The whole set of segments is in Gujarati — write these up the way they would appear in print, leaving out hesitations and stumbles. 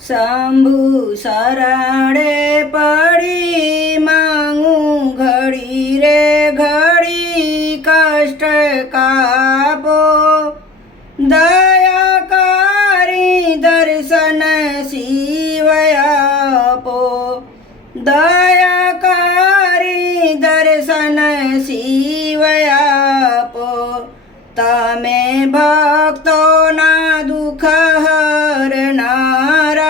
શંભુ શરણે પડી માંગું ઘડી રે ઘડી કષ્ટ કાપો દયા કરી દર્શન શિવય આપો દયા કરી દર્શન શિવય આપો તમે ભક્તોના દુઃખ હરનારા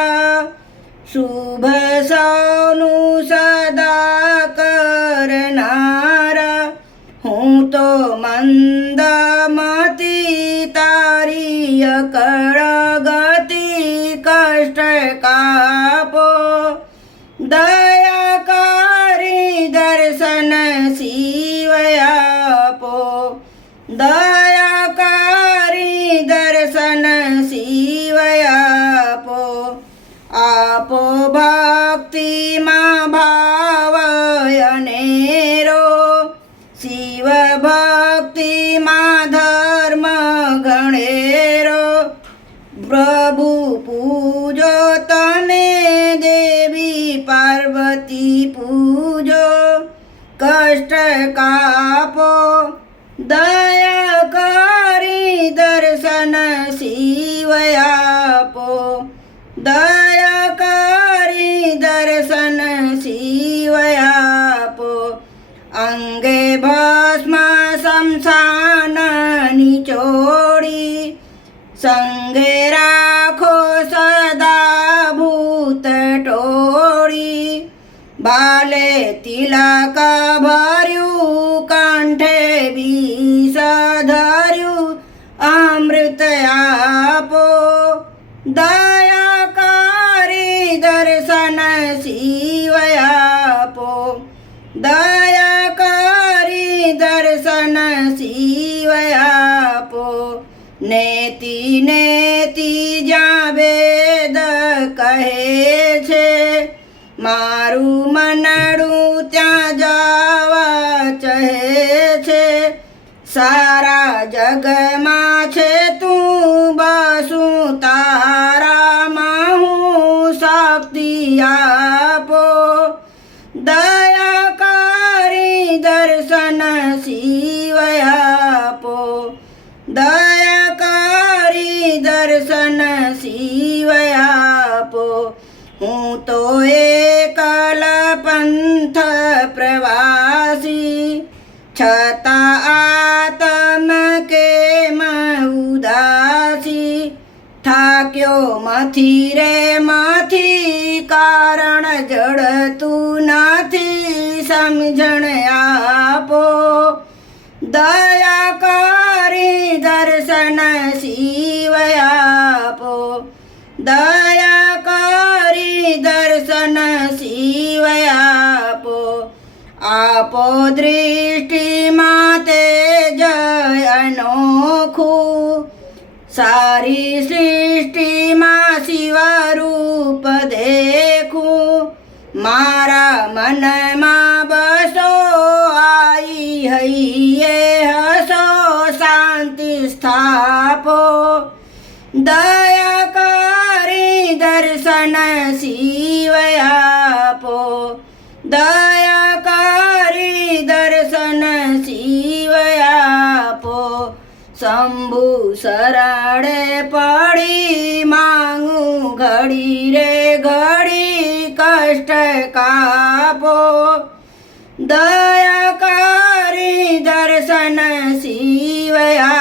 શુભ સૌનું સદા કરનારા હું તો મંદમતી તારી અકળ ગતિ કષ્ટ કાપો દયા કરી દર્શન શિવય આપો દયા કરી દર્શન શિવય આપો આપો ભક્તિમાં ભાવ અનેરો શિવ ભક્તિમાં ધર્મ ગણેરો પ્રભુ પૂજો તમે દેવી પાર્વતી પૂજો કષ્ટ કાપો દયા કરી દર્શન શિવય આપો દયા કરી દર્શન શિવય આપો અંગે ભસ્મ શમશાનની ચોળી સંગે રાખો સદા ભૂત ટોળી બાલે તિલક ભર્યું કંઠે વિષ ધર્યું અમૃત આપો દયા કરી દર્શન શિવય આપો દયા કરી દર્શન શિવય આપો નેતિ નેતિ જ્યાં વેદ કહે છે મારું મનડું ત્યાં જવા ચહે છે સારા જગમાં છે તું બસું તારામાં હું શક્તિ આપો દયા કરી દર્શન શિવય આપો દયા કરી દર્શન શિવય આપો હું તો એકલ પંથ પ્રવાસી છતાં આતમ કેમ ઉદાસી થાક્યો મથી રે મથી કારણ જડતું નથી સમજણ આપો દયા કરી દર્શન શિવય આપો દયા કરી દર્શન શિવય આપો આપો દૃષ્ટિમાં તેજ અનોખું સારી સૃષ્ટિમાં શિવરૂપ દેખું મારા મનમાં બસો આઈ હૈયે હસો શાંતિ સ્થાપો દયા કરી દર્શન શિવય આપો દયા કરી દર્શન શિવય આપો શંભુ શરણે પડી માંગું ઘડી રે ઘડી કષ્ટ કાપો દયા કરી દર્શન શિવય